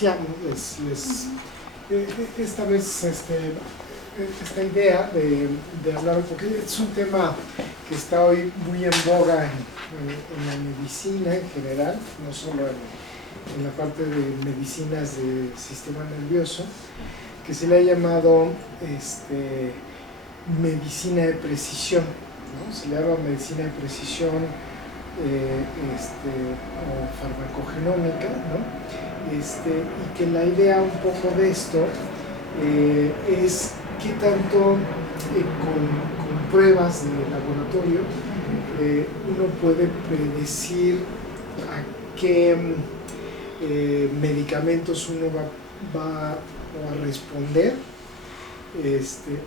decía, esta vez esta idea de hablar, porque es un tema que está hoy muy en boga en la medicina en general, no solo en la parte de medicinas del sistema nervioso, que se le ha llamado medicina de precisión, ¿no? Se le llama medicina de precisión o farmacogenómica, ¿no? Y que la idea un poco de esto es qué tanto con pruebas de laboratorio uno puede predecir a qué medicamentos uno va a responder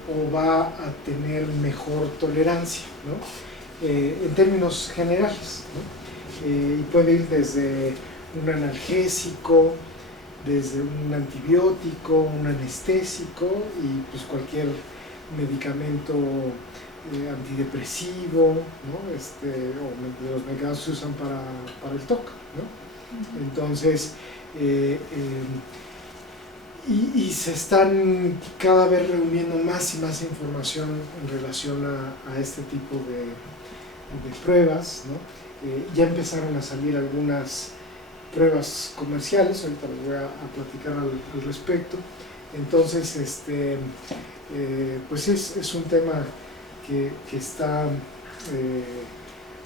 o va a tener mejor tolerancia, ¿no? En términos generales, ¿no? Y puede ir desde un analgésico, desde un antibiótico, un anestésico y pues cualquier medicamento antidepresivo, ¿no? O los medicamentos se usan para el TOC, ¿no? Entonces, y se están cada vez reuniendo más y más información en relación a este tipo de pruebas, ¿no? Ya empezaron a salir algunas pruebas comerciales, ahorita les voy a platicar al respecto. Entonces, pues es un tema que está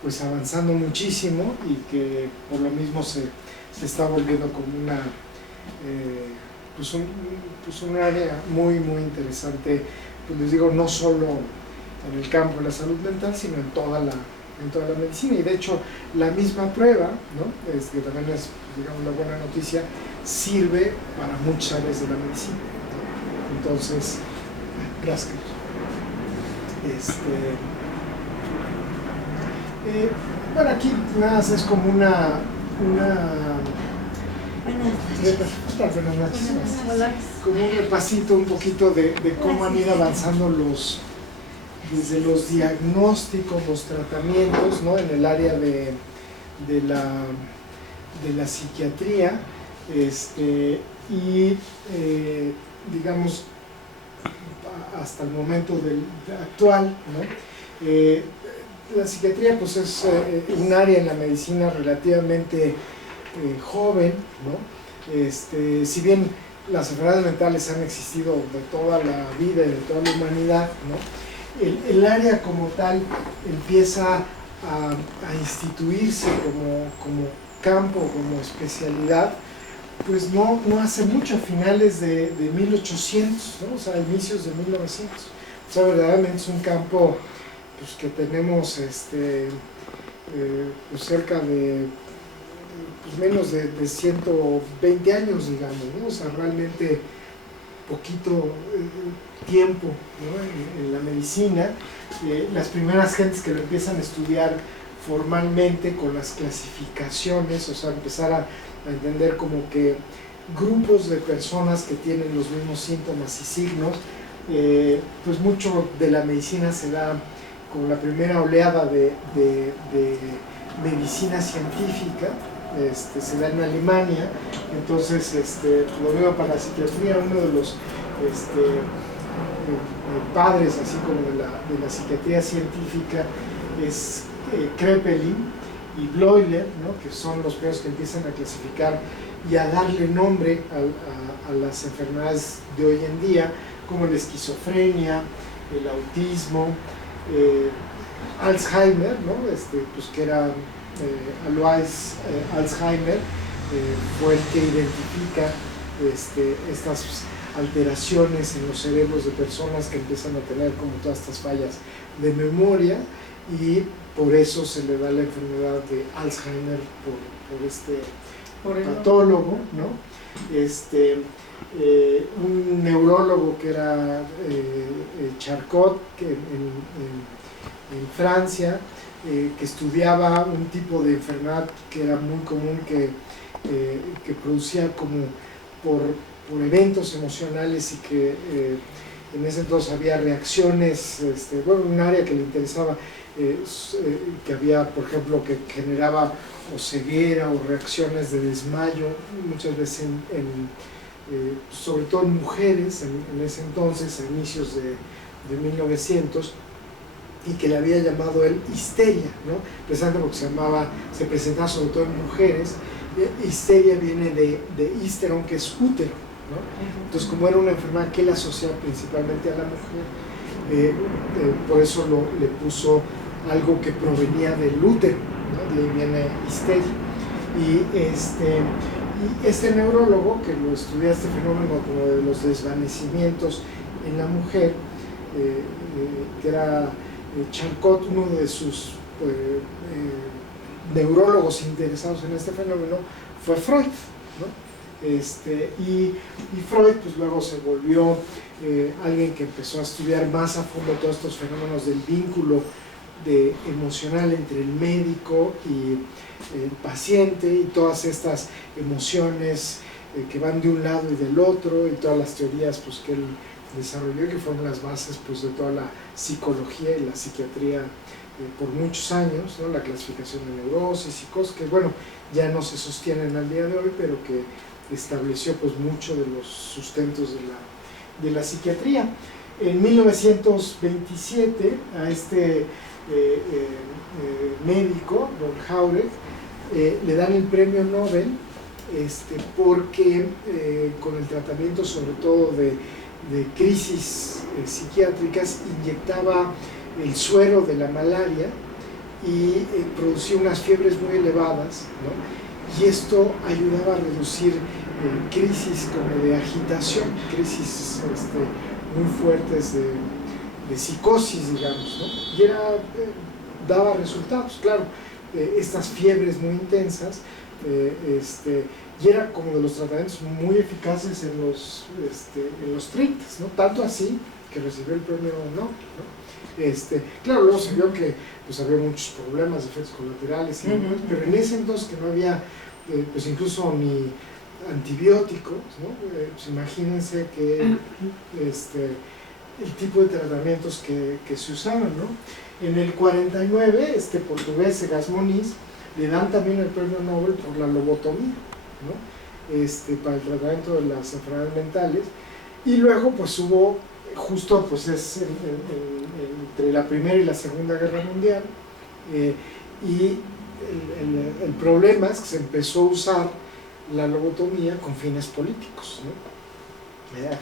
pues avanzando muchísimo y que por lo mismo se está volviendo como una un área muy interesante, pues les digo, no solo en el campo de la salud mental, sino en toda la medicina. Y de hecho la misma prueba, ¿no? Que también es, digamos, la buena noticia, sirve para muchas áreas de la medicina, ¿no? Entonces, gracias. Bueno, aquí nada más es como una como un repasito un poquito de cómo han ido avanzando desde los diagnósticos, los tratamientos, ¿no? En el área de la psiquiatría, y digamos hasta el momento actual, ¿no? La psiquiatría pues es un área en la medicina relativamente joven, ¿no? Si bien las enfermedades mentales han existido de toda la vida y de toda la humanidad, ¿no? El área como tal empieza a instituirse como campo, como especialidad, pues no hace mucho, a finales de 1800, ¿no? O sea, inicios de 1900. O sea, verdaderamente es un campo pues, que tenemos pues cerca de pues menos de 120 años, digamos, ¿no? O sea, realmente poquito tiempo, ¿no? en la medicina. Las primeras gentes que lo empiezan a estudiar formalmente con las clasificaciones, o sea, empezar a entender como que grupos de personas que tienen los mismos síntomas y signos, pues mucho de la medicina se da con la primera oleada de medicina científica, se da en Alemania. Entonces lo veo para la psiquiatría, uno de los padres así como de la psiquiatría científica es Kraepelin y Bleuler, ¿no? Que son los primeros que empiezan a clasificar y a darle nombre a las enfermedades de hoy en día, como la esquizofrenia, el autismo, Alzheimer, ¿no? Pues que era Alois Alzheimer, fue el que identifica estas alteraciones en los cerebros de personas que empiezan a tener como todas estas fallas de memoria, y por eso se le da la enfermedad de Alzheimer por el patólogo, ¿no? Un neurólogo que era Charcot, que en Francia, que estudiaba un tipo de enfermedad que era muy común, que producía como por eventos emocionales, y que en ese entonces había reacciones, bueno, un área que le interesaba que había, por ejemplo, que generaba o ceguera o reacciones de desmayo, muchas veces sobre todo en mujeres en ese entonces, a inicios de 1900, y que le había llamado él histeria, ¿no? Precisamente porque se presentaba sobre todo en mujeres. Histeria viene de histeron, que es útero, ¿no? Entonces, como era una enfermedad que él asociaba principalmente a la mujer, por eso le puso algo que provenía del útero, ¿no? De ahí viene histeria. Y este neurólogo que lo estudia, este fenómeno como de los desvanecimientos en la mujer, que era Charcot, uno de sus neurólogos interesados en este fenómeno, fue Freud, ¿no? Y Freud pues luego se volvió alguien que empezó a estudiar más a fondo todos estos fenómenos del vínculo emocional entre el médico y el paciente, y todas estas emociones que van de un lado y del otro, y todas las teorías pues, que él desarrolló, que fueron las bases pues, de toda la psicología y la psiquiatría por muchos años, ¿no? La clasificación de neurosis y cosas que, bueno, ya no se sostienen al día de hoy, pero que estableció pues, mucho de los sustentos de la psiquiatría. En 1927, a este médico, Von Jauregg, le dan el premio Nobel porque con el tratamiento sobre todo de crisis psiquiátricas inyectaba el suero de la malaria y producía unas fiebres muy elevadas, ¿no? Y esto ayudaba a reducir crisis como de agitación, crisis muy fuertes de psicosis, digamos, ¿no? Y daba resultados, claro, estas fiebres muy intensas, y era como de los tratamientos muy eficaces en los 30, ¿no? Tanto así que recibió el premio Nobel, ¿no? Claro, luego se vio que pues, había muchos problemas, efectos colaterales, pero en ese entonces que no había pues incluso ni antibióticos, ¿no? Pues imagínense que el tipo de tratamientos que se usaban, ¿no? En el 49, este portugués Egas Moniz le dan también el premio Nobel por la lobotomía, ¿no? Para el tratamiento de las enfermedades mentales, y luego pues hubo, justo pues es entre la Primera y la Segunda Guerra Mundial, y el problema es que se empezó a usar la lobotomía con fines políticos, ¿no?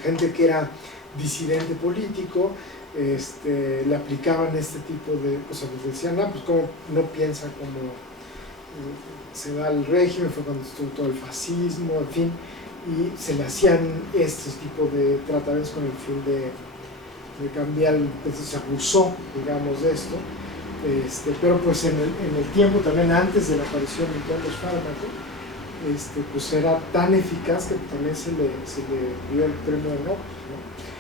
Gente que era disidente político, le aplicaban este tipo de cosas, pues decían, pues como no piensa como se va al régimen, fue cuando estuvo todo el fascismo, en fin, y se le hacían este tipo de tratamientos con el fin de cambiar, entonces se abusó, digamos, de esto, pero pues en el tiempo también antes de la aparición de todos los fármacos, pues era tan eficaz que también se le dio el premio Nobel, ¿no?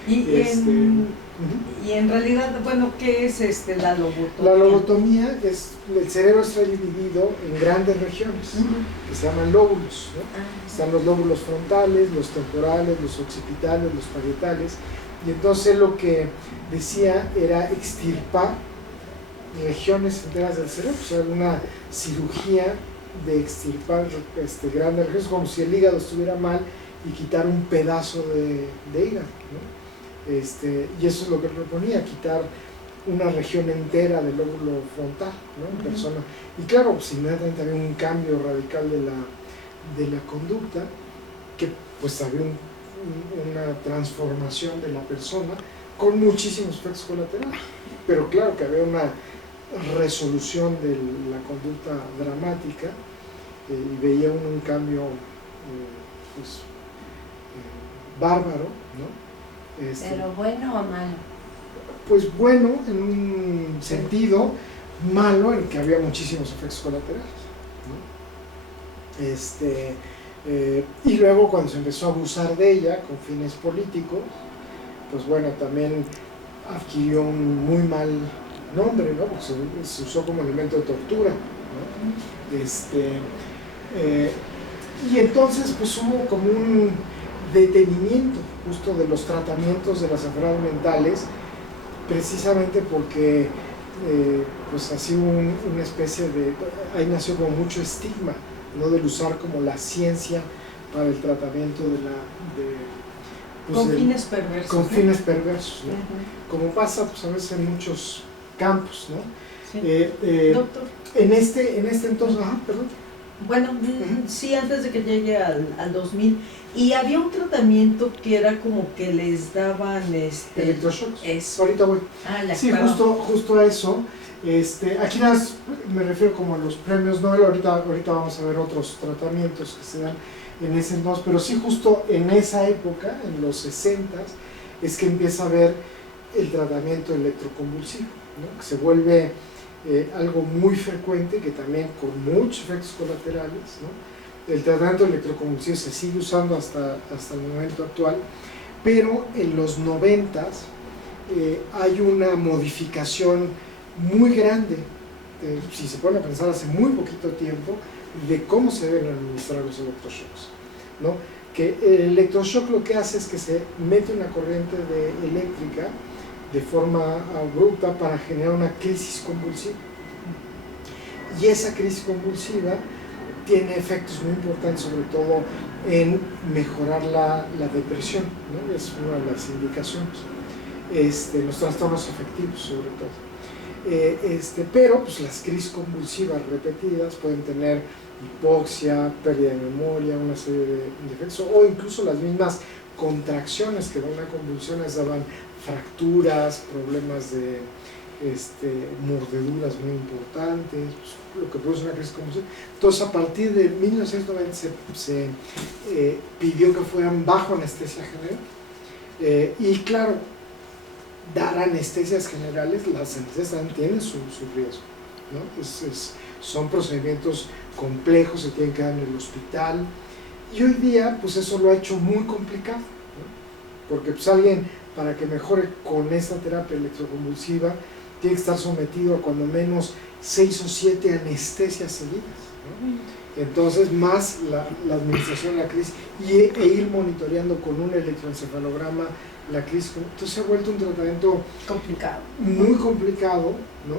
Y en realidad, bueno, ¿qué es la lobotomía? La lobotomía es, el cerebro está dividido en grandes regiones, que se llaman lóbulos, ¿no? Están los lóbulos frontales, los temporales, los occipitales, los parietales, y entonces lo que decía era extirpar regiones enteras del cerebro, o sea, una cirugía de extirpar grandes regiones, como si el hígado estuviera mal y quitar un pedazo de hígado, ¿no? Y eso es lo que él proponía, quitar una región entera del lóbulo frontal, ¿no? En persona. Y claro, pues inmediatamente había un cambio radical de la conducta, que pues había una transformación de la persona con muchísimos efectos colaterales, pero claro que había una resolución de la conducta dramática, y veía uno un cambio pues, bárbaro, ¿no? ¿Pero bueno o malo? Pues bueno en un sentido, malo en que había muchísimos efectos colaterales, ¿no? Y luego cuando se empezó a abusar de ella con fines políticos, pues bueno, también adquirió un muy mal nombre, ¿no? Porque se usó como elemento de tortura, ¿no? Y entonces pues hubo como un detenimiento justo de los tratamientos de las enfermedades mentales, precisamente porque pues así una especie de, ahí nació como mucho estigma, ¿no? Del usar como la ciencia para el tratamiento de pues con fines perversos. Con fines perversos, ¿no? Uh-huh. Como pasa pues a veces en muchos campos, ¿no? Sí. Doctor. En este entonces, perdón. Bueno, sí, antes de que llegue al 2000, y había un tratamiento que era como que les daban electroshocks. Eso. Ahorita voy. Sí, claro. justo a eso. Aquí nada más me refiero como a los premios Nobel. Ahorita vamos a ver otros tratamientos que se dan en ese entonces, pero sí, justo en esa época, en los 60, es que empieza a haber el tratamiento electroconvulsivo, ¿no? Que se vuelve algo muy frecuente, que también con muchos efectos colaterales, ¿no? El tratamiento electroconvulsivo se sigue usando hasta el momento actual, pero en los 90 hay una modificación muy grande, si se pone a pensar hace muy poquito tiempo, de cómo se deben administrar los electroshocks, ¿no? Que el electroshock lo que hace es que se mete una corriente eléctrica de forma abrupta para generar una crisis convulsiva. Y esa crisis convulsiva tiene efectos muy importantes, sobre todo en mejorar la depresión, ¿no? Es una de las indicaciones, los trastornos afectivos sobre todo. Pero pues, las crisis convulsivas repetidas pueden tener hipoxia, pérdida de memoria, una serie de efectos, o incluso las mismas contracciones que dan una convulsión les daban fracturas, problemas de mordeduras muy importantes, pues, lo que produce una crisis convulsiva. Entonces, a partir de 1990 se pidió que fueran bajo anestesia general, y claro, dar anestesias generales, las anestesias también tienen su riesgo, ¿no? Son procedimientos complejos, se tienen que dar en el hospital, y hoy día pues eso lo ha hecho muy complicado, ¿no? Porque pues alguien para que mejore con esta terapia electroconvulsiva tiene que estar sometido a cuando menos 6 o 7 anestesias seguidas, ¿no? Entonces más la administración de la crisis e ir monitoreando con un electroencefalograma la crisis. Entonces se ha vuelto un tratamiento complicado, muy complicado, ¿no?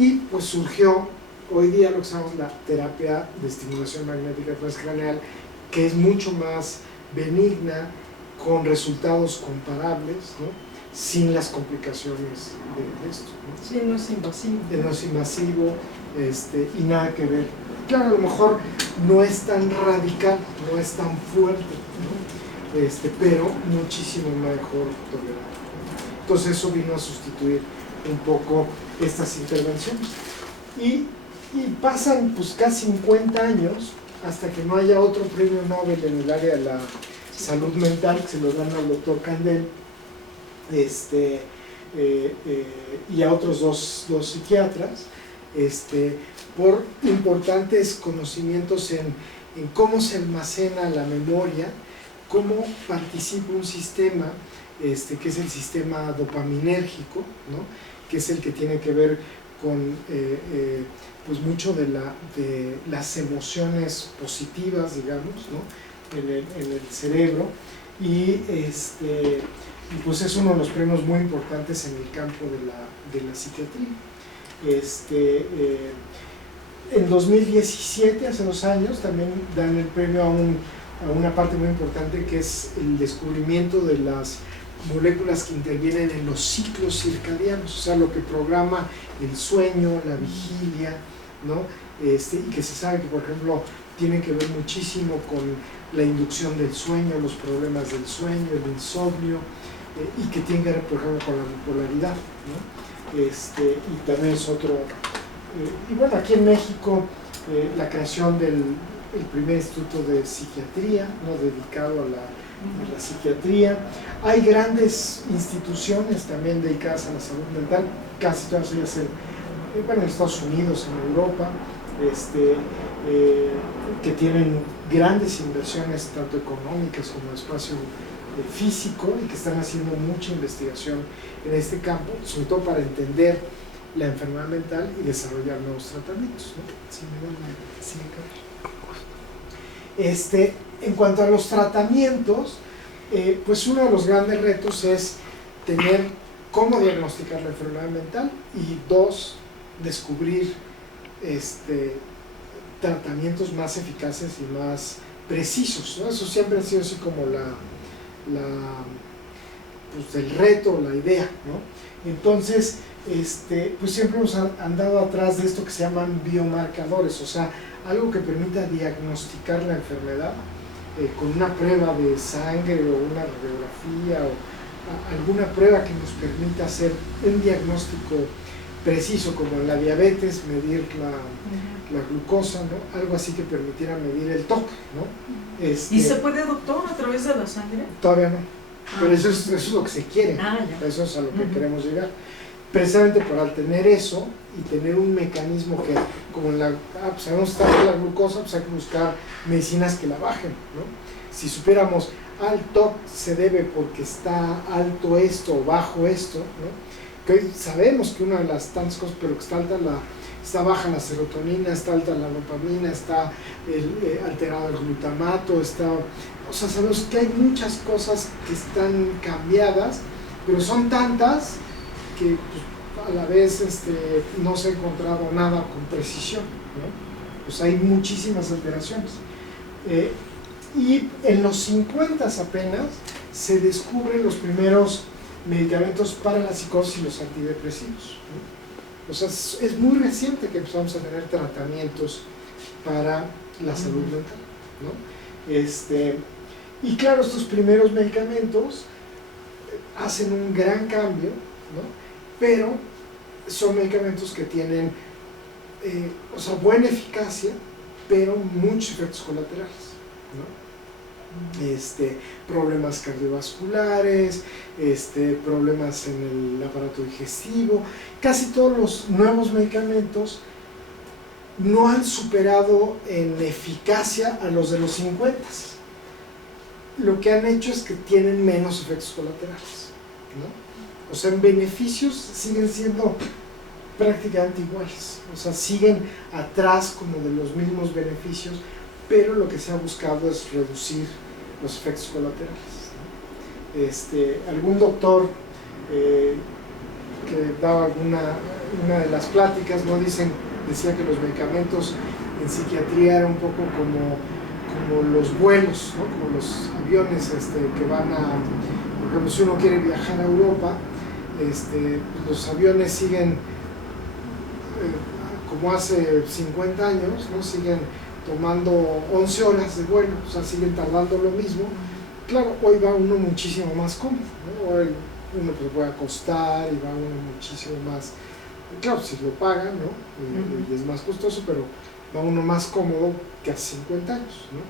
Y pues surgió hoy día lo que se llama la terapia de estimulación magnética transcraneal, que es mucho más benigna, con resultados comparables, ¿no? Sin las complicaciones de esto, ¿no? Sí, no es invasivo. No es invasivo, y nada que ver. Claro, a lo mejor no es tan radical, no es tan fuerte, ¿no? Pero muchísimo mejor tolerado. Entonces eso vino a sustituir un poco estas intervenciones. Y pasan pues casi 50 años hasta que no haya otro premio Nobel en el área de la salud mental, que se lo dan al doctor Kandel, y a otros dos psiquiatras, por importantes conocimientos en cómo se almacena la memoria, cómo participa un sistema, que es el sistema dopaminérgico, ¿no? Que es el que tiene que ver con pues mucho de las emociones positivas, digamos, ¿no? en el cerebro, y pues es uno de los premios muy importantes en el campo de la psiquiatría. En 2017, hace 2 años, también dan el premio a una parte muy importante, que es el descubrimiento de las moléculas que intervienen en los ciclos circadianos, o sea, lo que programa el sueño, la vigilia, ¿no? Y que se sabe que, por ejemplo, tiene que ver muchísimo con la inducción del sueño, los problemas del sueño, el insomnio, y que tiene que ver, por ejemplo, con la bipolaridad, ¿no? Y también es otro. Y bueno, aquí en México, la creación del primer instituto de psiquiatría, ¿no? Dedicado a la psiquiatría. Hay grandes instituciones también dedicadas a la salud mental, casi todas ellas en Estados Unidos, en Europa, que tienen grandes inversiones, tanto económicas como de espacio físico, y que están haciendo mucha investigación en este campo, sobre todo para entender la enfermedad mental y desarrollar nuevos tratamientos, ¿no? En cuanto a los tratamientos, pues uno de los grandes retos es tener cómo diagnosticar la enfermedad mental y 2, descubrir tratamientos más eficaces y más precisos, ¿no? Eso siempre ha sido así como pues el reto, la idea, ¿no? Entonces, pues siempre hemos andado atrás de esto que se llaman biomarcadores, o sea, algo que permita diagnosticar la enfermedad con una prueba de sangre o una radiografía o alguna prueba que nos permita hacer un diagnóstico preciso, como en la diabetes, medir la glucosa, ¿no? Algo así que permitiera medir el TOC, ¿no? ¿Y se puede, doctor, a través de la sangre? Todavía no, pero eso es lo que se quiere, eso es a lo que queremos llegar. Precisamente para tener eso y tener un mecanismo que, como pues sabemos que está la glucosa, pues hay que buscar medicinas que la bajen, ¿no? Si supiéramos, el TOC se debe porque está alto esto o bajo esto, ¿no? Que hoy sabemos que una de las tantas cosas, pero que está baja la serotonina, está alta la dopamina, está alterado el glutamato, o sea, sabemos que hay muchas cosas que están cambiadas, pero son tantas que pues, a la vez no se ha encontrado nada con precisión, ¿no? Pues hay muchísimas alteraciones. Y en los 50 apenas se descubren los primeros medicamentos para la psicosis y los antidepresivos, ¿no? O sea, es muy reciente que empezamos a tener tratamientos para la salud mental, ¿no? Y claro, estos primeros medicamentos hacen un gran cambio, ¿no? Pero son medicamentos que tienen o sea, buena eficacia, pero muchos efectos colaterales, ¿no? Problemas cardiovasculares, problemas en el aparato digestivo. Casi todos los nuevos medicamentos no han superado en eficacia a los de los 50. Lo que han hecho es que tienen menos efectos colaterales, ¿no? O sea, en beneficios siguen siendo prácticamente iguales, o sea, siguen atrás como de los mismos beneficios, pero lo que se ha buscado es reducir los efectos colaterales, ¿no? Algún doctor que daba una de las pláticas, ¿no? Decía que los medicamentos en psiquiatría eran un poco como los vuelos, ¿no? Como los aviones que van por ejemplo, si uno quiere viajar a Europa, los aviones siguen como hace 50 años, ¿no? Siguen tomando 11 horas de vuelo, o sea, siguen tardando lo mismo. Claro, hoy va uno muchísimo más cómodo, ¿no? Hoy uno se puede acostar y va uno muchísimo más, claro, si lo pagan, ¿no? Y es más costoso, pero va uno más cómodo que hace 50 años, ¿no?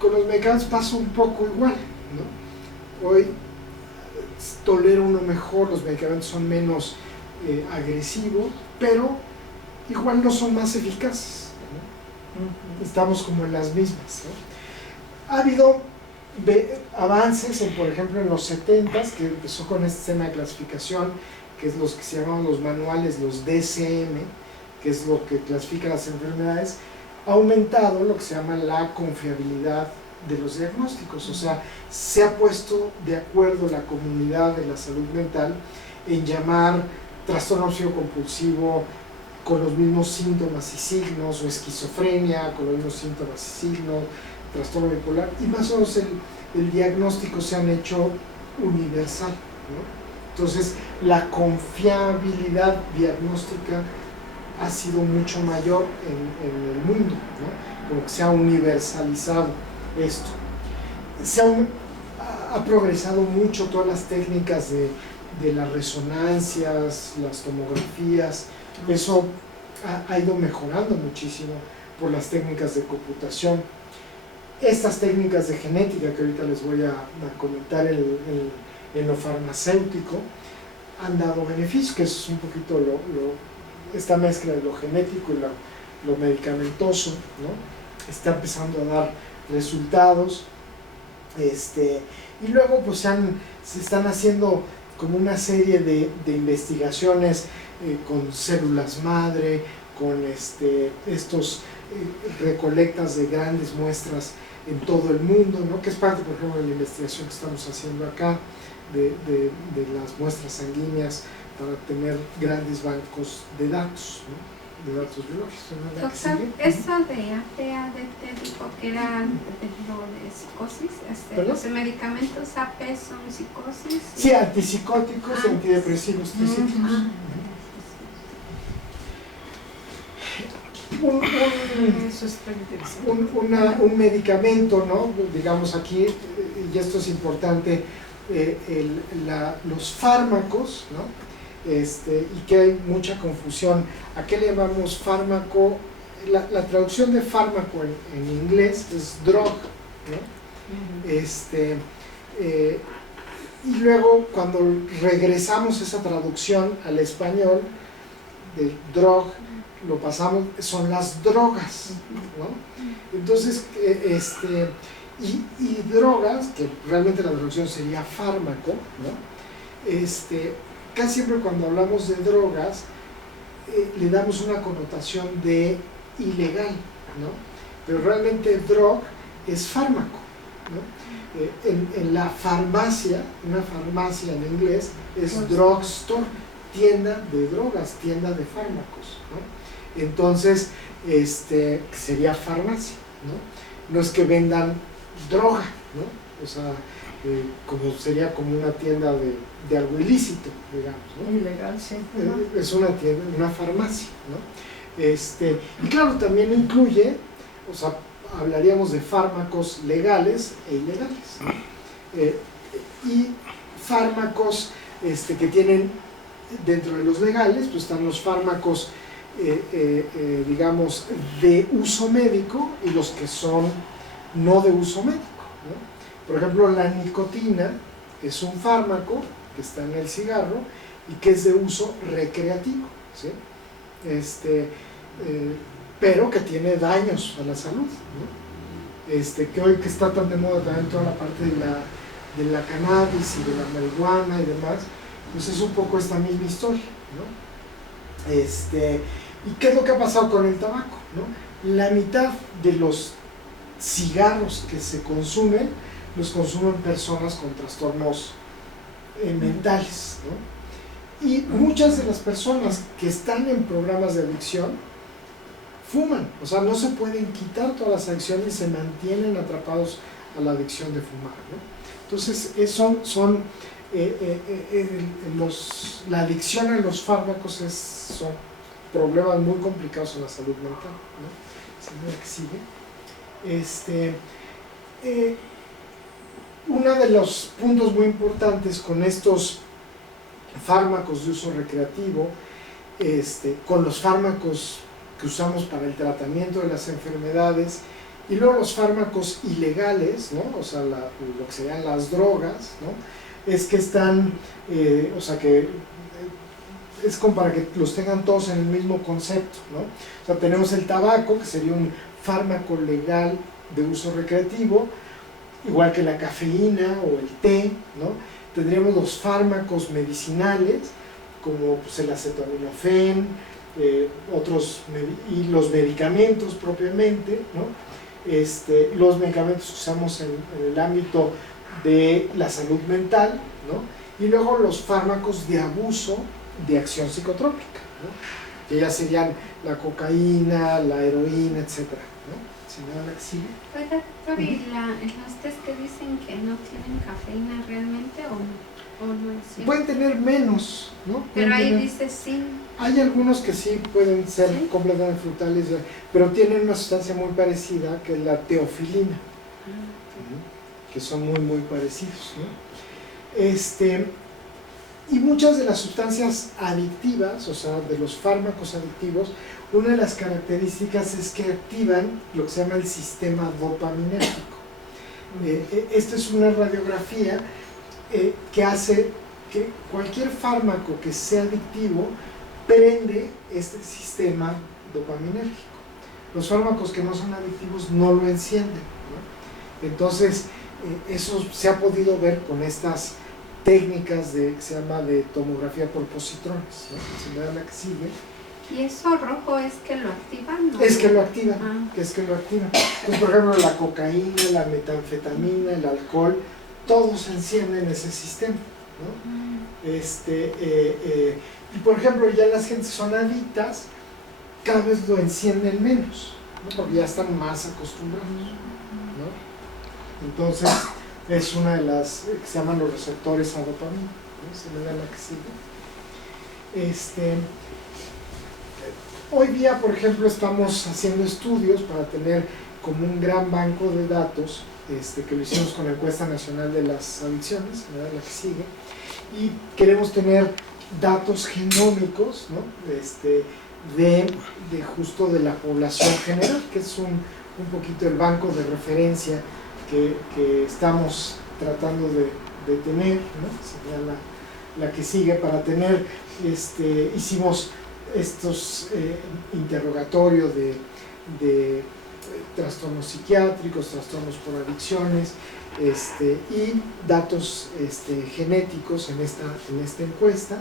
Con los medicamentos pasa un poco igual, ¿no? Hoy tolera uno mejor, los medicamentos son menos agresivos, pero igual no son más eficaces, ¿no? Estamos como en las mismas, ¿no? Ha habido avances, por ejemplo, en los 70s, que empezó con este sistema de clasificación, que es los que se llaman los manuales, los DSM, que es lo que clasifica las enfermedades. Ha aumentado lo que se llama la confiabilidad de los diagnósticos, o sea, se ha puesto de acuerdo la comunidad de la salud mental en llamar trastorno obsesivo compulsivo con los mismos síntomas y signos, o esquizofrenia con los mismos síntomas y signos, trastorno bipolar, y más o menos el diagnóstico se han hecho universal, ¿no? Entonces, la confiabilidad diagnóstica ha sido mucho mayor en el mundo, ¿no? Como que se ha universalizado esto. Ha progresado mucho todas las técnicas de las resonancias, las tomografías, eso ha ido mejorando muchísimo por las técnicas de computación. Estas técnicas de genética que ahorita les voy a comentar en lo farmacéutico han dado beneficios, que eso es un poquito esta mezcla de lo genético y lo medicamentoso, ¿no? Está empezando a dar resultados, y luego pues se están haciendo como una serie de investigaciones con células madre, con estos recolectas de grandes muestras en todo el mundo, ¿no? Que es parte, por ejemplo, de la investigación que estamos haciendo acá, de las muestras sanguíneas para tener grandes bancos de datos, ¿no? De datos biológicos. ¿No? Doctor, eso de APADT dijo que era lo de psicosis, los medicamentos AP son psicosis. Sí, antipsicóticos y antidepresivos tricíclicos. Eso está interesante. Un medicamento, ¿no? Digamos aquí, y esto es importante, los fármacos, ¿no? Y que hay mucha confusión. ¿A qué le llamamos fármaco? La traducción de fármaco en inglés es drug, ¿no? Y luego cuando regresamos esa traducción al español de drug, lo pasamos, son las drogas, ¿no? Entonces, y drogas, que realmente la traducción sería fármaco, ¿no? Casi siempre cuando hablamos de drogas, le damos una connotación de ilegal, ¿no? Pero realmente drug es fármaco, ¿no? En la farmacia, una farmacia en inglés es drugstore, tienda de drogas, tienda de fármacos, ¿no? Entonces, sería farmacia, ¿no? No es que vendan droga, ¿no? O sea, como sería como una tienda de algo ilícito, digamos, ¿no? Ilegal, sí. Es una tienda, una farmacia, ¿no? Y claro, también incluye, o sea, hablaríamos de fármacos legales e ilegales, ¿no? Y fármacos que tienen dentro de los legales, pues están los fármacos, digamos, de uso médico y los que son no de uso médico, ¿no? Por ejemplo, la nicotina es un fármaco que está en el cigarro y que es de uso recreativo, ¿sí? Pero que tiene daños a la salud, ¿no? Que hoy que está tan de moda también toda la parte de la cannabis y de la marihuana y demás, pues es un poco esta misma historia, ¿no? ¿Y qué es lo que ha pasado con el tabaco, ¿no? La mitad de los cigarros que se consumen, los consumen personas con trastornos mentales, ¿no? Y muchas de las personas que están en programas de adicción fuman, o sea, no se pueden quitar todas las adicciones y se mantienen atrapados a la adicción de fumar, ¿no? Entonces, la adicción a los fármacos son problemas muy complicados en la salud mental, ¿no? Señora que sigue. Uno de los puntos muy importantes con estos fármacos de uso recreativo, con los fármacos que usamos para el tratamiento de las enfermedades y luego los fármacos ilegales, ¿no? O sea, lo que serían las drogas, ¿no? Es que están, o sea, que es como para que los tengan todos en el mismo concepto, ¿no? O sea, tenemos el tabaco, que sería un fármaco legal de uso recreativo, igual que la cafeína o el té, ¿no? Tendríamos los fármacos medicinales, como pues, el acetaminofén, y los medicamentos propiamente, ¿no? Los medicamentos que usamos en el ámbito de la salud mental, ¿no? Y luego los fármacos de abuso de acción psicotrópica, ¿no? Que ya serían la cocaína, la heroína, etc., ¿no? Señora, ¿sí? Oiga, doctor, ¿y los test que dicen que no tienen cafeína realmente o no es cierto? Pueden tener menos, ¿no? Pero ahí dice sí. Hay algunos que sí pueden ser completamente frutales, pero tienen una sustancia muy parecida, que es la teofilina, que son muy, muy parecidos, ¿no? Y muchas de las sustancias adictivas, o sea, de los fármacos adictivos, una de las características es que activan lo que se llama el sistema dopaminérgico. Esta es una radiografía que hace que cualquier fármaco que sea adictivo prende este sistema dopaminérgico. Los fármacos que no son adictivos no lo encienden, ¿no? Entonces, eso se ha podido ver con estas técnicas que se llama de tomografía por positrones, ¿no? Si me da la que sigue. ¿Y eso rojo es que lo activan? ¿No? Es que lo activan, Ah. es que lo activan. Entonces, por ejemplo, la cocaína, la metanfetamina, el alcohol, todos encienden ese sistema, ¿no? Y por ejemplo, ya las gentes son adictas, cada vez lo encienden menos, ¿no? Porque ya están más acostumbrados, ¿no? Entonces, es una de las que se llaman los receptores a dopamina, ¿no? Se me da la que sigue. Hoy día, por ejemplo, estamos haciendo estudios para tener como un gran banco de datos, que lo hicimos con la Encuesta Nacional de las Adicciones, ¿verdad? La que sigue, y queremos tener datos genómicos, ¿no? de justo de la población general, que es un poquito el banco de referencia que estamos tratando de tener, ¿no? Sería la que sigue para tener, hicimos estos interrogatorios de trastornos psiquiátricos, trastornos por adicciones, y datos genéticos en esta encuesta,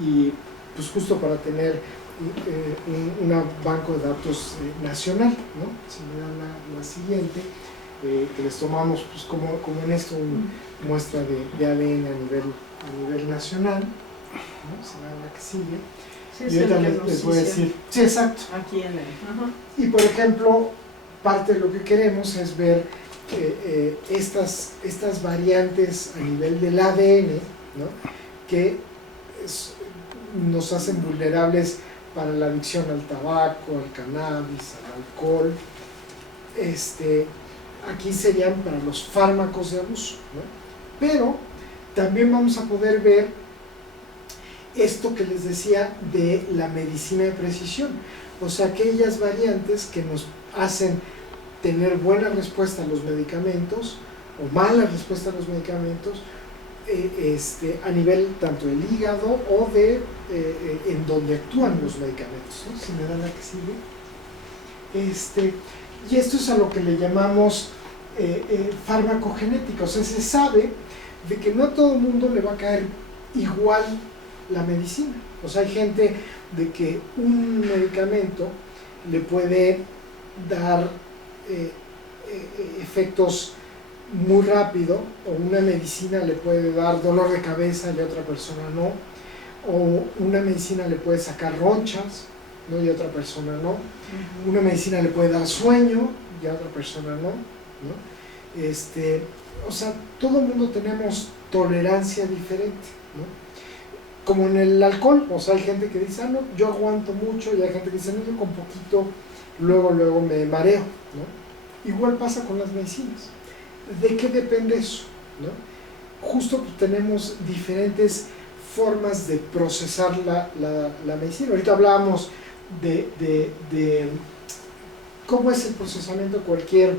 y pues justo para tener un banco de datos nacional, ¿no? Si me dan la siguiente, que les tomamos pues como en esto una muestra de ADN a nivel nacional, ¿no? Si me dan la que sigue. Sí, Y ahorita les voy a decir, sí, exacto. Aquí en el... Y por ejemplo, parte de lo que queremos es ver estas variantes a nivel del ADN, ¿no? Que nos hacen vulnerables para la adicción al tabaco, al cannabis, al alcohol. Aquí serían para los fármacos de abuso, ¿no? Pero también vamos a poder ver esto que les decía de la medicina de precisión, o sea, aquellas variantes que nos hacen tener buena respuesta a los medicamentos o mala respuesta a los medicamentos, a nivel tanto del hígado o en donde actúan los medicamentos, ¿no? Si me dan la que sigue. Y esto es a lo que le llamamos farmacogenética, o sea, se sabe de que no a todo el mundo le va a caer igual la medicina. O sea, hay gente de que un medicamento le puede dar efectos muy rápido, o una medicina le puede dar dolor de cabeza y a otra persona no, o una medicina le puede sacar ronchas, ¿no? Y a otra persona no. Una medicina le puede dar sueño y a otra persona no, ¿no? O sea, todo el mundo tenemos tolerancia diferente, ¿no? Como en el alcohol, o sea, hay gente que dice, no, yo aguanto mucho, y hay gente que dice, no, yo con poquito, luego me mareo, ¿no? Igual pasa con las medicinas. ¿De qué depende eso, no? Justo pues, tenemos diferentes formas de procesar la medicina. Ahorita hablábamos de cómo es el procesamiento de cualquier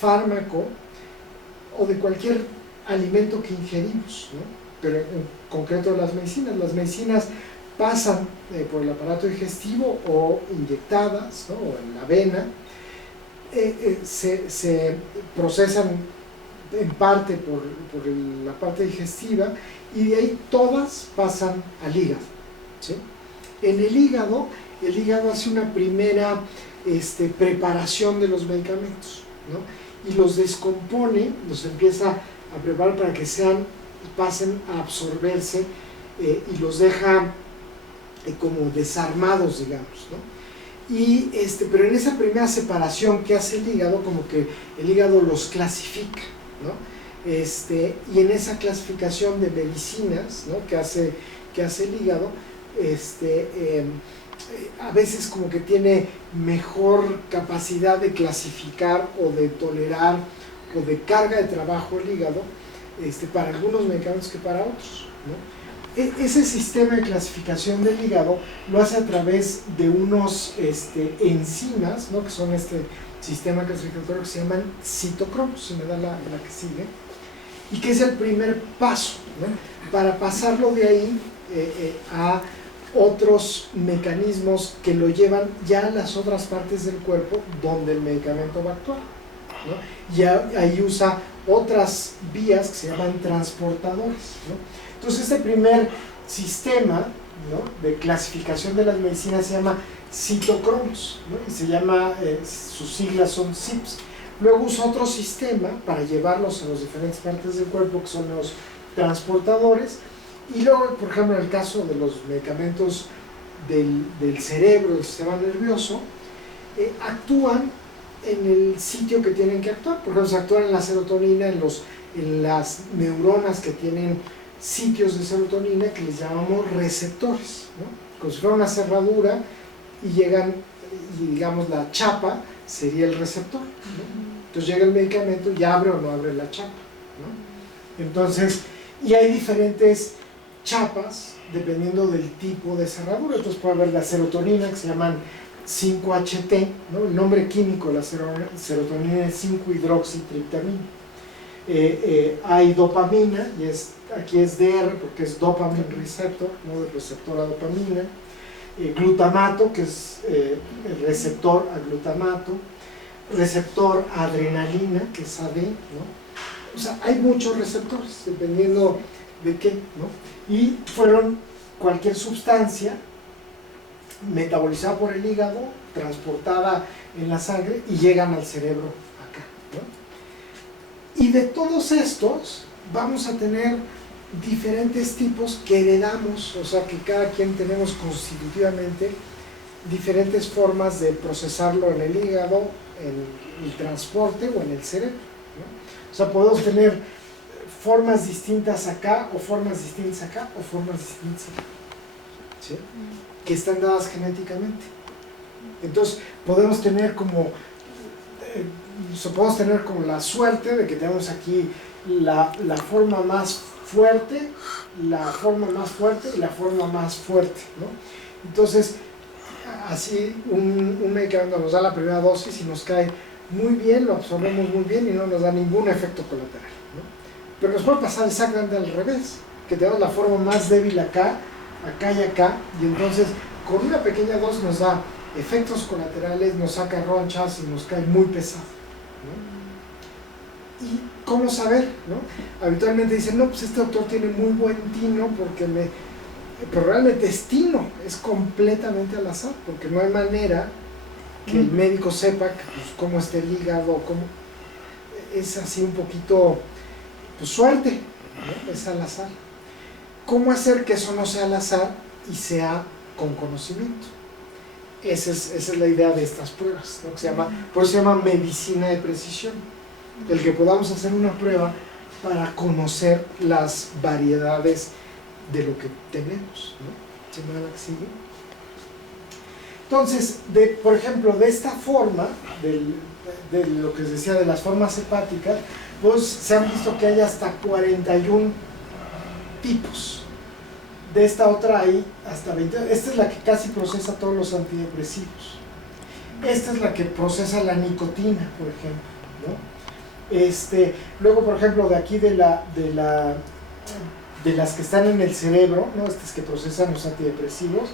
fármaco o de cualquier alimento que ingerimos, ¿no? Pero en concreto las medicinas pasan por el aparato digestivo o inyectadas, ¿no? O en la vena, se procesan en parte por la parte digestiva, y de ahí todas pasan al hígado, ¿sí? En el hígado hace una primera preparación de los medicamentos, ¿no? Y los descompone, los empieza a preparar para que pasen a absorberse, y los deja como desarmados, digamos, ¿no? Y pero en esa primera separación que hace el hígado, como que el hígado los clasifica, ¿no? Y en esa clasificación de medicinas, ¿no? que hace el hígado, a veces como que tiene mejor capacidad de clasificar o de tolerar o de carga de trabajo el hígado, para algunos medicamentos que para otros, ¿no? Ese sistema de clasificación del hígado lo hace a través de unos enzimas, ¿no? Que son sistema clasificatorio que se llaman citocromos, si me da la que sigue, y que es el primer paso, ¿no? Para pasarlo de ahí a otros mecanismos que lo llevan ya a las otras partes del cuerpo donde el medicamento va a actuar, ¿no? Y ahí usa otras vías que se llaman transportadores, ¿no? Entonces este primer sistema ¿no?, de clasificación de las medicinas se llama citocromos, ¿no?, y se llama, sus siglas son CIPS. Luego usa otro sistema para llevarlos a las diferentes partes del cuerpo, que son los transportadores. Y luego, por ejemplo, en el caso de los medicamentos del cerebro, del sistema nervioso, actúan en el sitio que tienen que actuar. Por ejemplo, se actúan en la serotonina, en las neuronas que tienen sitios de serotonina que les llamamos receptores, ¿no?, como si fuera una cerradura y llegan, y digamos la chapa sería el receptor, ¿no? Entonces llega el medicamento y abre o no abre la chapa, ¿no? Entonces, y hay diferentes chapas dependiendo del tipo de cerradura. Entonces puede haber la serotonina, que se llaman 5-HT, ¿no? El nombre químico de la serotonina es 5-hidroxitriptamina. Hay dopamina, y aquí es DR porque es dopamine receptor, ¿no?, de receptor a dopamina. Glutamato, que es el receptor a glutamato. Receptor a adrenalina, que es AD, ¿no? O sea, hay muchos receptores, dependiendo de qué, ¿no? Y fueron cualquier sustancia metabolizada por el hígado, transportada en la sangre y llegan al cerebro acá, ¿no? Y de todos estos vamos a tener diferentes tipos que heredamos, o sea que cada quien tenemos constitutivamente diferentes formas de procesarlo en el hígado, en el transporte o en el cerebro, ¿no? O sea, podemos tener formas distintas acá, o formas distintas acá, o formas distintas acá, ¿sí?, que están dadas genéticamente. Entonces, podemos tener como la suerte de que tenemos aquí la forma más fuerte, la forma más fuerte y la forma más fuerte, ¿no? Entonces, así un medicamento nos da la primera dosis y nos cae muy bien, lo absorbemos muy bien y no nos da ningún efecto colateral, ¿no? Pero nos puede pasar exactamente al revés, que tenemos la forma más débil acá, acá y acá, y entonces con una pequeña dosis nos da efectos colaterales, nos saca ronchas y nos cae muy pesado, ¿no? ¿Y cómo saber, no? Habitualmente dicen, no, pues este doctor tiene muy buen tino pero realmente es tino, es completamente al azar, porque no hay manera que el médico sepa pues, cómo está el hígado, cómo, es así un poquito, pues suerte, ¿no? Es al azar. ¿Cómo hacer que eso no sea al azar y sea con conocimiento? Esa es la idea de estas pruebas, ¿no? Por eso se llama medicina de precisión, el que podamos hacer una prueba para conocer las variedades de lo que tenemos, ¿no? ¿Se me da la que sigue? Entonces, por ejemplo, de esta forma, de lo que se decía de las formas hepáticas, pues se han visto que hay hasta 41 tipos. De esta otra hay hasta 20. Esta es la que casi procesa todos los antidepresivos. Esta es la que procesa la nicotina, por ejemplo, ¿no? Luego, por ejemplo, de aquí de las que están en el cerebro, ¿no?, estas que procesan los antidepresivos,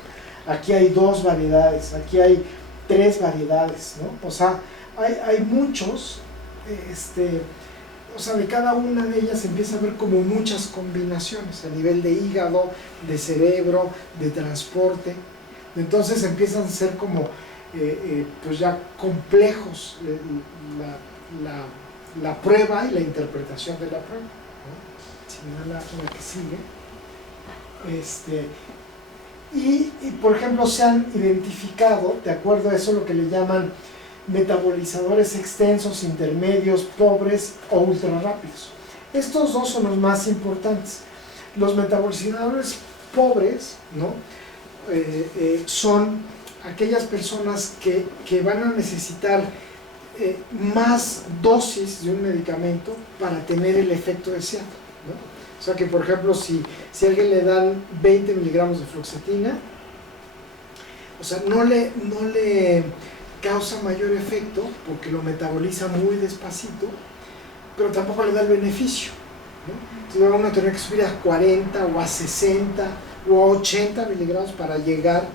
aquí hay 2 variedades, aquí hay 3 variedades, ¿no? O sea, hay muchos, o sea, de cada una de ellas empieza a haber como muchas combinaciones a nivel de hígado, de cerebro, de transporte. Entonces empiezan a ser como, pues ya complejos la prueba y la interpretación de la prueba, ¿no? Si me da la que sigue. Y por ejemplo se han identificado, de acuerdo a eso, lo que le llaman metabolizadores extensos, intermedios, pobres o ultra rápidos. Estos dos son los más importantes. Los metabolizadores pobres, ¿no?, son aquellas personas que van a necesitar más dosis de un medicamento para tener el efecto deseado, ¿no? O sea que, por ejemplo, si a alguien le dan 20 miligramos de fluoxetina, o sea, no le causa mayor efecto porque lo metaboliza muy despacito, pero tampoco le da el beneficio, ¿no? Entonces va uno a tener que subir a 40 o a 60 o a 80 miligramos para llegar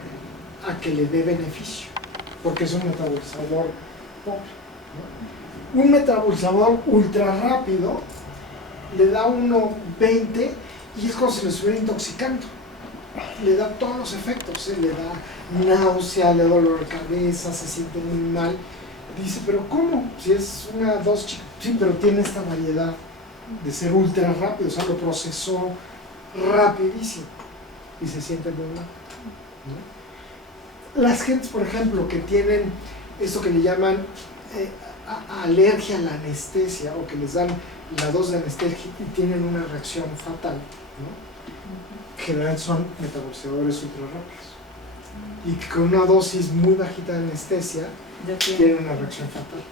a que le dé beneficio, porque es un metabolizador pobre, ¿no? Un metabolizador ultra rápido le da uno 20 y es como si lo estuviera intoxicando, le da todos los efectos, le da náusea, le da dolor de cabeza, se siente muy mal. Dice, pero ¿cómo? Si es una dosis, sí, pero tiene esta variedad de ser ultra rápido, o sea, lo procesó rapidísimo y se siente muy mal, ¿no? Las gentes, por ejemplo, que tienen esto que le llaman alergia a la anestesia, o que les dan la dosis de anestesia y tienen una reacción fatal, ¿no? Generalmente son metabolizadores ultra rápidos, y que con una dosis muy bajita de anestesia tienen una reacción fatal,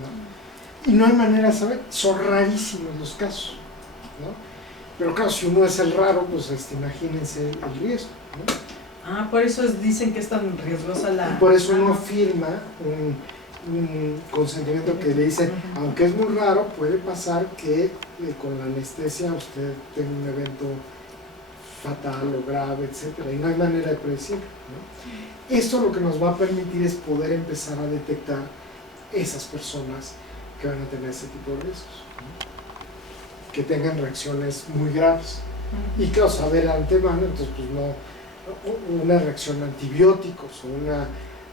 ¿no? Y no hay manera de saber, son rarísimos los casos, ¿no? Pero claro, si uno es el raro, pues imagínense el riesgo, ¿no? Por eso dicen que es tan riesgosa la... Y por eso uno firma un consentimiento que le dice, aunque es muy raro, puede pasar que con la anestesia usted tenga un evento fatal o grave, etcétera, y no hay manera de predecir, ¿no? Esto lo que nos va a permitir es poder empezar a detectar esas personas que van a tener ese tipo de riesgos, ¿no? Que tengan reacciones muy graves, y claro, saber antemano, entonces pues no, una reacción a antibióticos o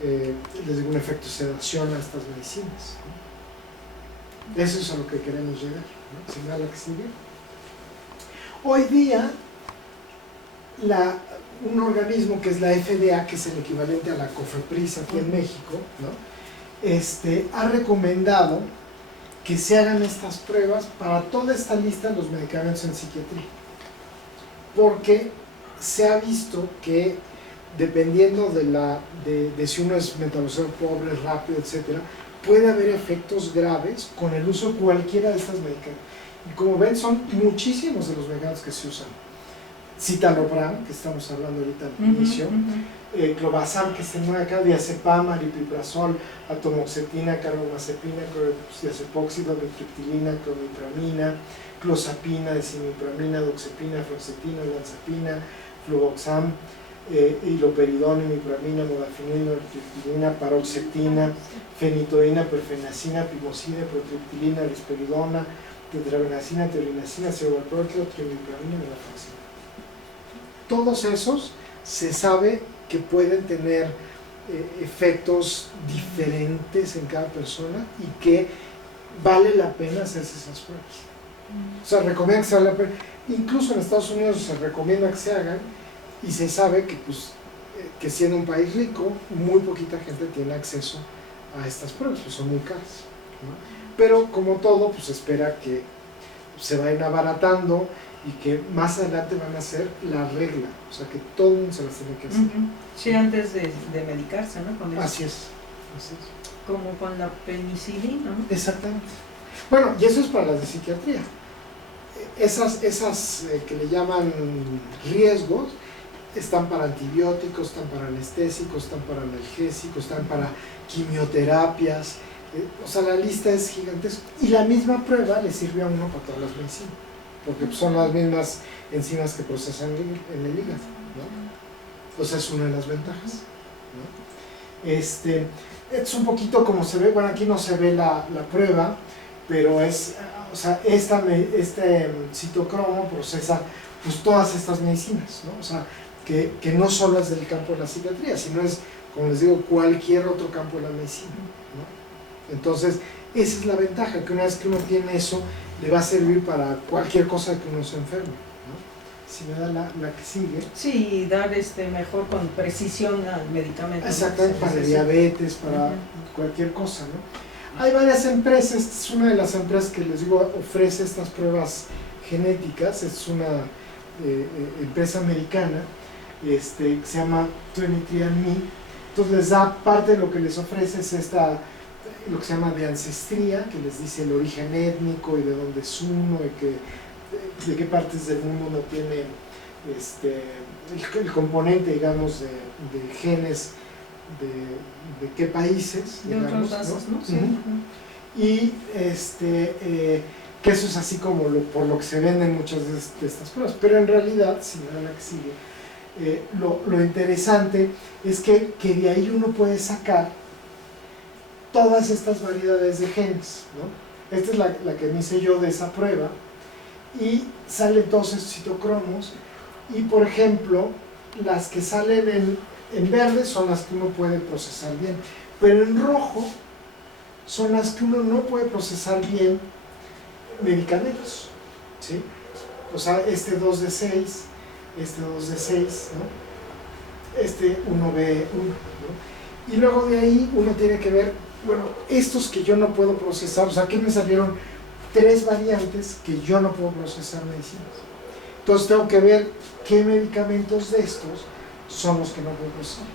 les digo, un efecto de sedación a estas medicinas, ¿no? Eso es a lo que queremos llegar, ¿no? Señala que sigue. Hoy día, un organismo que es la FDA, que es el equivalente a la COFEPRIS aquí en México, ¿no? Ha recomendado que se hagan estas pruebas para toda esta lista de los medicamentos en psiquiatría, porque se ha visto que dependiendo de si uno es metabolizador pobre, rápido, etcétera, puede haber efectos graves con el uso de cualquiera de estas medicamentos. Y como ven, son muchísimos de los medicamentos que se usan. Citalopram, que estamos hablando ahorita al inicio, clobazam, que se mueve acá, diazepam, aripiprazol, atomoxetina, carbamazepina, diazepóxido, metriptilina, clomipramina, clozapina, decimipramina, doxepina, fluoxetina, olanzapina, fluvoxam, iloperidona, imipramina, modafinil, nortriptilina, paroxetina, fenitoína, perfenacina, pimosina, protriptilina, risperidona, tetrabenazina, teorinacina, ceobalproxil, trimipramina, venlafaxina. Todos esos se sabe que pueden tener efectos diferentes en cada persona y que vale la pena hacerse esas pruebas. O sea, recomienda que se vale la pena. Incluso en Estados Unidos se recomienda que se hagan y se sabe que, pues, que siendo un país rico, muy poquita gente tiene acceso a estas pruebas, pues son muy caras, ¿no? Pero como todo, pues espera que se vayan abaratando y que más adelante van a ser la regla, o sea que todo el mundo se las tiene que hacer. Sí, antes de medicarse, ¿no? Con Así es. Como con la penicilina, ¿no? Exactamente. Bueno, y eso es para las de psiquiatría. Esas que le llaman riesgos están para antibióticos, están para anestésicos, están para analgésicos, están para quimioterapias. O sea, la lista es gigantesca. Y la misma prueba le sirve a uno para todas las medicinas, porque son las mismas enzimas que procesan en el hígado, ¿no? O sea, es una de las ventajas, ¿no? Es un poquito como se ve, bueno, aquí no se ve la prueba, pero es, o sea, este citocromo procesa pues todas estas medicinas, ¿no? O sea, que no solo es del campo de la psiquiatría, sino es, como les digo, cualquier otro campo de la medicina, ¿no? Entonces, esa es la ventaja, que una vez que uno tiene eso, le va a servir para cualquier cosa que uno se enferme, ¿no? Si me da la que sigue. Sí, dar mejor con precisión al medicamento. Exactamente, ¿no? Para diabetes, para cualquier cosa, ¿no? Hay varias empresas, esta es una de las empresas que les digo ofrece estas pruebas genéticas, es una empresa americana, que se llama 23andMe. Entonces les da parte de lo que les ofrece es lo que se llama de ancestría, que les dice el origen étnico y de dónde es uno, y de qué partes del mundo no tiene el componente, digamos, de genes de qué países, de digamos, otros casos, ¿no? Sí. Y que eso es así como por lo que se venden muchas de estas pruebas, pero en realidad, si no es la que sigue, lo interesante es que de ahí uno puede sacar todas estas variedades de genes, ¿no? Esta es la que me hice yo de esa prueba, y salen todos estos citocromos, y por ejemplo, las que salen en verde son las que uno puede procesar bien, pero en rojo son las que uno no puede procesar bien medicamentos, ¿sí? O sea, este 2 de 6, este 2 de 6, ¿no? Este 1B1, ¿no? Y luego de ahí uno tiene que ver, bueno, estos que yo no puedo procesar, o sea, aquí me salieron 3 variantes que yo no puedo procesar medicinas. Entonces tengo que ver qué medicamentos de estos son los que no puedo procesar.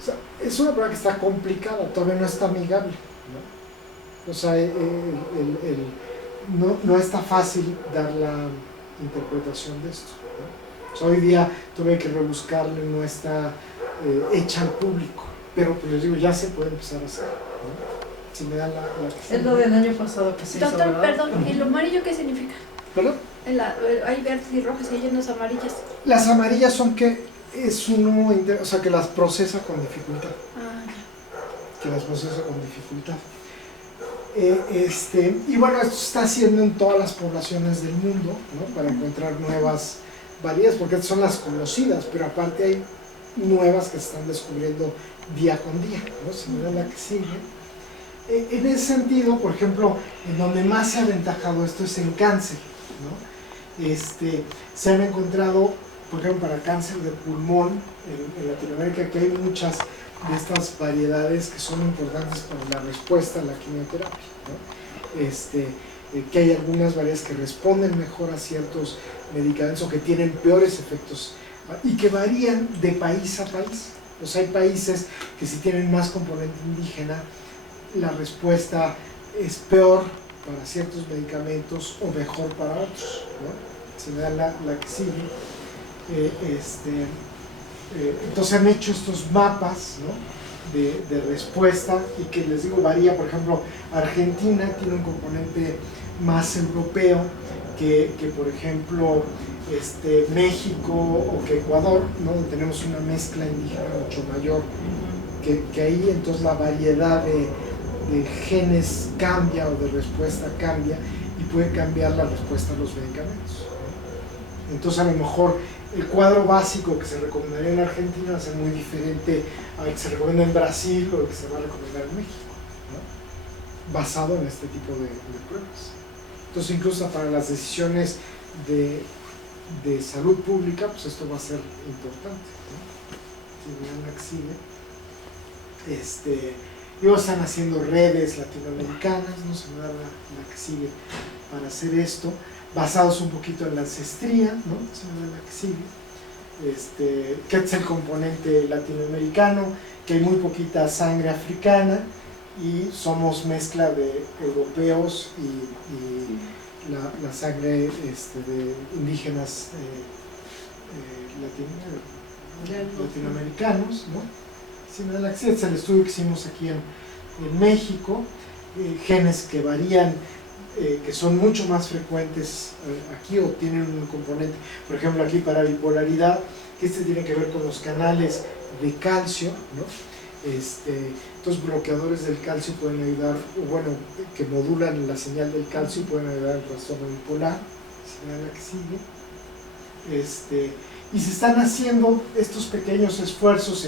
O sea, es una prueba que está complicada, todavía no está amigable, ¿no? O sea, no está fácil dar la interpretación de esto, ¿no? O sea, hoy día tuve que rebuscarle, no está hecha al público, pero pues les digo, ya se puede empezar a hacer, ¿no? Si me da es lo del año pasado que se hizo, Doctor, ¿verdad? perdón, ¿y lo amarillo qué significa? ¿Perdón? Hay verdes y rojas y hay unas amarillas. Las amarillas son que es uno, o sea, que las procesa con dificultad. Ah, ya. Que las procesa con dificultad. Y bueno, esto se está haciendo en todas las poblaciones del mundo, ¿no? Para encontrar nuevas variedades, porque son las conocidas, pero aparte hay nuevas que se están descubriendo día con día, ¿no? Si mira la que sigue. En ese sentido, por ejemplo, en donde más se ha aventajado esto es en cáncer, ¿no? Se han encontrado, por ejemplo, para cáncer de pulmón en Latinoamérica, que hay muchas de estas variedades que son importantes para la respuesta a la quimioterapia, ¿no? Que hay algunas variedades que responden mejor a ciertos medicamentos o que tienen peores efectos y que varían de país a país. O sea, hay países que si tienen más componente indígena, la respuesta es peor para ciertos medicamentos o mejor para otros, ¿no? Si me da la que sigue. Entonces han hecho estos mapas, ¿no? de respuesta y que les digo varía. Por ejemplo, Argentina tiene un componente más europeo que por ejemplo México o que Ecuador, ¿no? Donde tenemos una mezcla indígena mucho mayor, que ahí entonces la variedad de genes cambia o de respuesta cambia y puede cambiar la respuesta a los medicamentos, ¿no? Entonces a lo mejor el cuadro básico que se recomendaría en Argentina va a ser muy diferente al que se recomienda en Brasil o al que se va a recomendar en México, ¿no? Basado en este tipo de pruebas. Entonces incluso para las decisiones de salud pública, pues esto va a ser importante, ¿no? Si vean la que sigue. Luego están haciendo redes latinoamericanas, ¿no? Se me da la que sigue para hacer esto, basados un poquito en la ancestría, ¿no? Se me da la que sigue. Que es el componente latinoamericano, que hay muy poquita sangre africana y somos mezcla de europeos y la sangre de indígenas latinoamericanos, ¿no? Es el estudio que hicimos aquí en México, genes que varían, que son mucho más frecuentes aquí o tienen un componente, por ejemplo aquí para bipolaridad, que tiene que ver con los canales de calcio, ¿no? Entonces bloqueadores del calcio pueden ayudar, o bueno, que modulan la señal del calcio y pueden ayudar al trastorno bipolar, si me da la que sigue. Y se están haciendo estos pequeños esfuerzos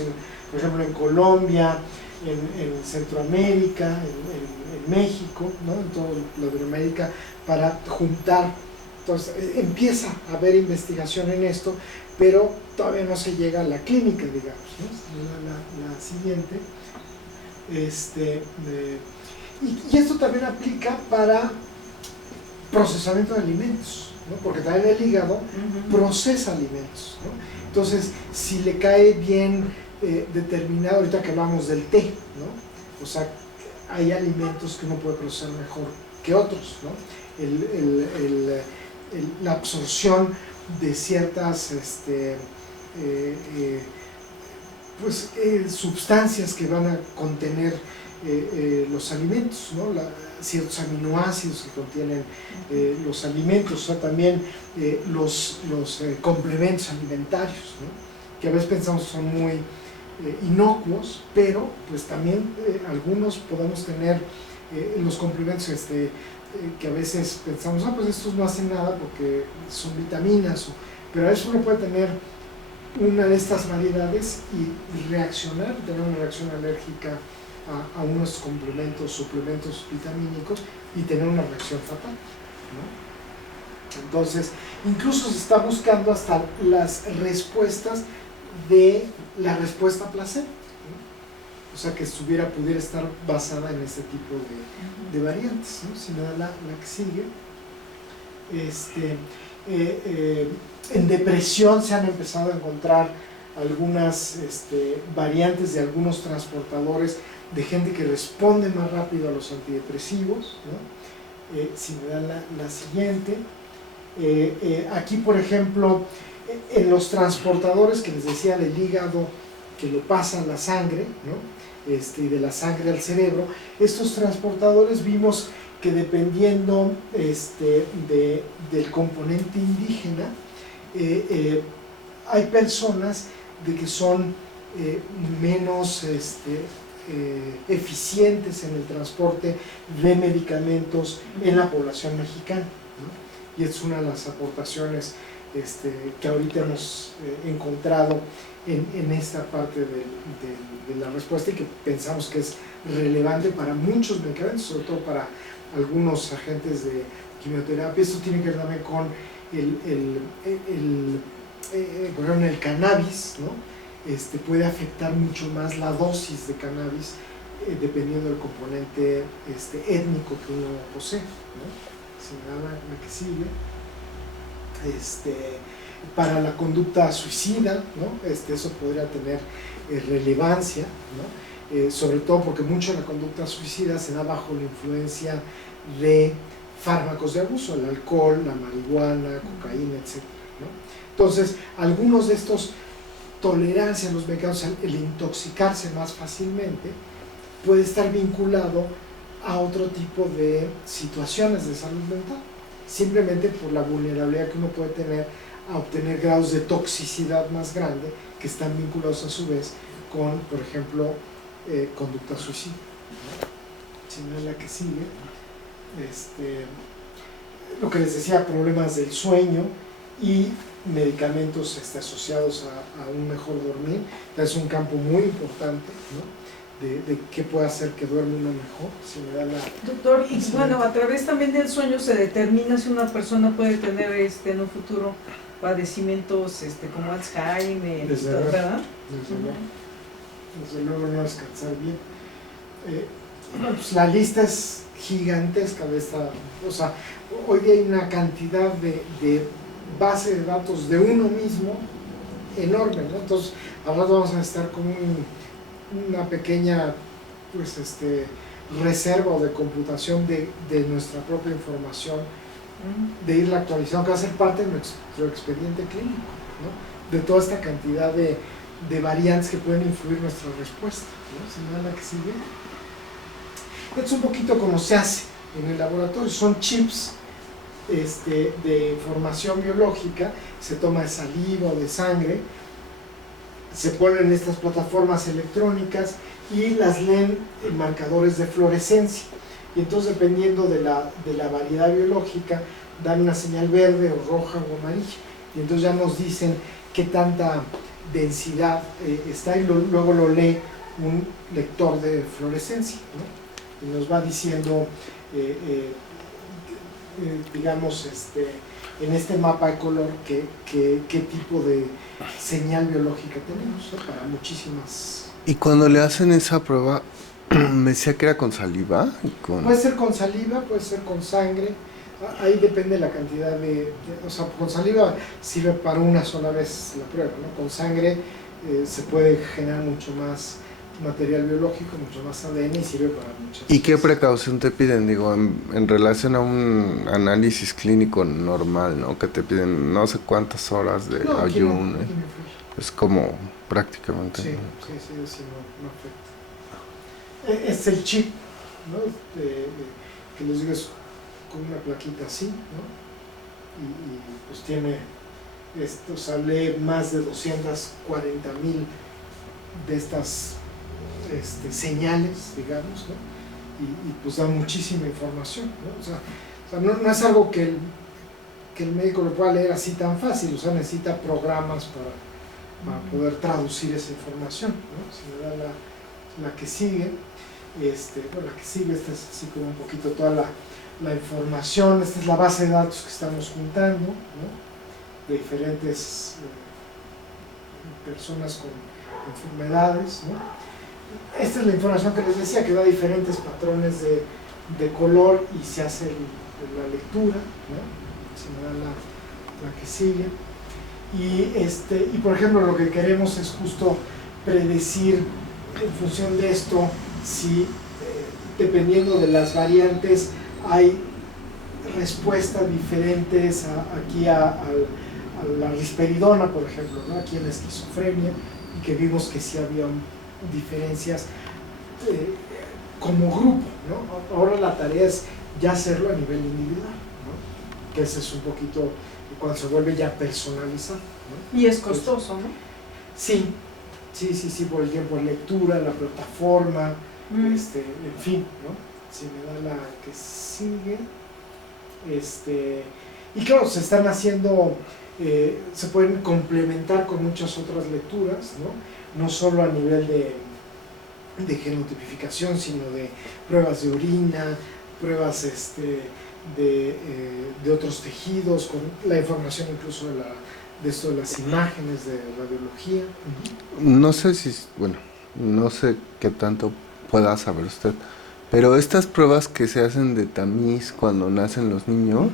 por ejemplo en Colombia, en Centroamérica, en México, ¿no? En toda Latinoamérica, para juntar. Entonces empieza a haber investigación en esto, pero todavía no se llega a la clínica, digamos, ¿no? La siguiente. Y esto también aplica para procesamiento de alimentos, ¿no? Porque también el hígado procesa alimentos, ¿no? Entonces, si le cae bien determinado, ahorita que hablamos del té, ¿no? O sea, hay alimentos que uno puede procesar mejor que otros, ¿no? La absorción de ciertas sustancias que van a contener los alimentos, ¿no? Ciertos aminoácidos que contienen los alimentos, o sea, también los complementos alimentarios, ¿no? Que a veces pensamos son muy inocuos, pero pues también algunos podemos tener los complementos que a veces pensamos, pues estos no hacen nada porque son vitaminas, pero a veces uno puede tener una de estas variedades y reaccionar, tener una reacción alérgica a unos complementos, suplementos vitamínicos y tener una reacción fatal, ¿no? Entonces, incluso se está buscando hasta las respuestas de la respuesta placebo, ¿no? O sea, que pudiera estar basada en este tipo de variantes, ¿no? Si me da la que sigue. En depresión se han empezado a encontrar algunas variantes de algunos transportadores de gente que responde más rápido a los antidepresivos, ¿no? Si me da la siguiente. Aquí, por ejemplo, en los transportadores que les decía del hígado, que lo pasa a la sangre, ¿no? Y de la sangre al cerebro, estos transportadores vimos que dependiendo del componente indígena, hay personas de que son menos eficientes en el transporte de medicamentos en la población mexicana, ¿no? Y es una de las aportaciones que ahorita hemos encontrado en esta parte de la respuesta y que pensamos que es relevante para muchos medicamentos, sobre todo para algunos agentes de quimioterapia. Esto tiene que ver también con por ejemplo, el cannabis, ¿no? Puede afectar mucho más la dosis de cannabis dependiendo del componente étnico que uno posee, ¿no? Si me da la que sigue. Para la conducta suicida, ¿no? Eso podría tener relevancia, ¿no? Sobre todo porque mucho de la conducta suicida se da bajo la influencia de fármacos de abuso, el alcohol, la marihuana, cocaína, etc., ¿no? Entonces, algunos de estos tolerancia a los medicamentos, el intoxicarse más fácilmente, puede estar vinculado a otro tipo de situaciones de salud mental, simplemente por la vulnerabilidad que uno puede tener a obtener grados de toxicidad más grande que están vinculados a su vez con, por ejemplo, conducta suicida, ¿no? Si no es la que sigue, lo que les decía, problemas del sueño y medicamentos asociados a un mejor dormir. Es un campo muy importante, ¿no? De qué puede hacer que duerma uno mejor. Si me da Doctor, y bueno, a través también del sueño se determina si una persona puede tener en un futuro padecimientos como Alzheimer, ¿verdad? Desde luego no descansar bien. Bueno, pues la lista es gigantesca de esta, o sea, hoy día hay una cantidad de base de datos de uno mismo enorme, ¿no? Entonces, al rato vamos a estar con una pequeña reserva o de computación de nuestra propia información, de irla actualizando, que va a ser parte de nuestro expediente clínico, ¿no? De toda esta cantidad de variantes que pueden influir en nuestra respuesta, ¿no? Si no es la que sigue. Esto es un poquito como se hace en el laboratorio, son chips de información biológica, se toma de saliva o de sangre, se ponen en estas plataformas electrónicas y las leen en marcadores de fluorescencia, y entonces dependiendo de la variedad biológica dan una señal verde o roja o amarilla, y entonces ya nos dicen qué tanta densidad está, y luego lo lee un lector de fluorescencia, ¿no? Y nos va diciendo digamos, en este mapa de color qué tipo de señal biológica tenemos, ¿no? Para muchísimas. Y cuando le hacen esa prueba, me decía que era con saliva. Puede ser con saliva, puede ser con sangre, ahí depende la cantidad o sea, con saliva sirve para una sola vez la prueba, ¿no? Con sangre se puede generar mucho más material biológico, mucho más ADN, y sirve para muchas ¿Y qué cosas. precaución te piden? Digo, en relación a un análisis clínico normal, ¿no? Que te piden no sé cuántas horas de No, aquí ayuno. no influye. Es como prácticamente. Sí, ¿no? sí, no afecta. Es el chip, ¿no? Que les digo, es con una plaquita así, ¿no? Y pues tiene, sale más de 240,000 de estas señales, digamos, ¿no? Y pues da muchísima información, ¿no? O sea, no es algo que el médico lo pueda leer así tan fácil, o sea, necesita programas para poder traducir esa información, ¿no? Si me da la que sigue, bueno, la que sigue, esta es así como un poquito toda la información, esta es la base de datos que estamos juntando, ¿no? De diferentes personas con enfermedades, ¿no? Esta es la información que les decía, que da diferentes patrones de color y se hace la lectura, ¿no? Si me da la que sigue. Y por ejemplo, lo que queremos es justo predecir en función de esto si dependiendo de las variantes hay respuestas diferentes aquí a la risperidona, por ejemplo, ¿no? Aquí en la esquizofrenia, y que vimos que sí había diferencias como grupo, ¿no? Ahora la tarea es ya hacerlo a nivel individual, ¿no? Que ese es un poquito cuando se vuelve ya personalizado, ¿no? Y es costoso, ¿no? Sí, por el tiempo de lectura, la plataforma, en fin, ¿no? Si me da la que sigue, y claro, se están haciendo, se pueden complementar con muchas otras lecturas, ¿no? No solo a nivel de genotipificación, sino de pruebas de orina, pruebas de otros tejidos, con la información incluso de esto de las imágenes de radiología. No sé no sé qué tanto pueda saber usted, pero estas pruebas que se hacen de tamiz cuando nacen los niños,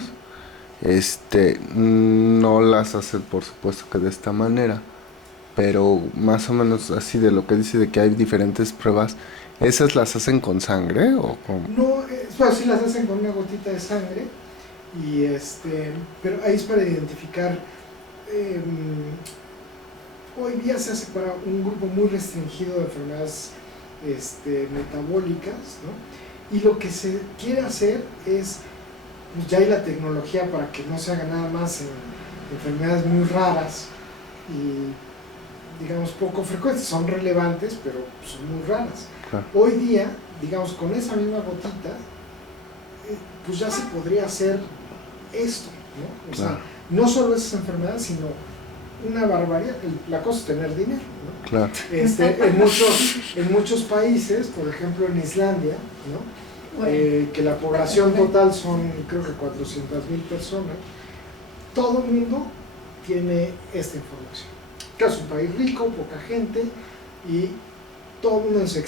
no las hacen por supuesto que de esta manera, pero más o menos así de lo que dice de que hay diferentes pruebas, ¿esas las hacen con sangre o con...? No, bueno, sí las hacen con una gotita de sangre, pero ahí es para identificar, hoy día se hace para un grupo muy restringido de enfermedades metabólicas, ¿no? Y lo que se quiere hacer es, pues ya hay la tecnología para que no se haga nada más en enfermedades muy raras y digamos poco frecuentes, son relevantes pero son muy raras. Claro. Hoy día, digamos, con esa misma gotita, pues ya se podría hacer esto, ¿no? O sea, no solo esas enfermedades, sino una barbaridad. La cosa es tener dinero, ¿no? Claro. En muchos países, por ejemplo en Islandia, ¿no? Que la población total son creo que 400,000 personas, todo el mundo tiene esta información. Claro, es un país rico, poca gente, y todo el mundo se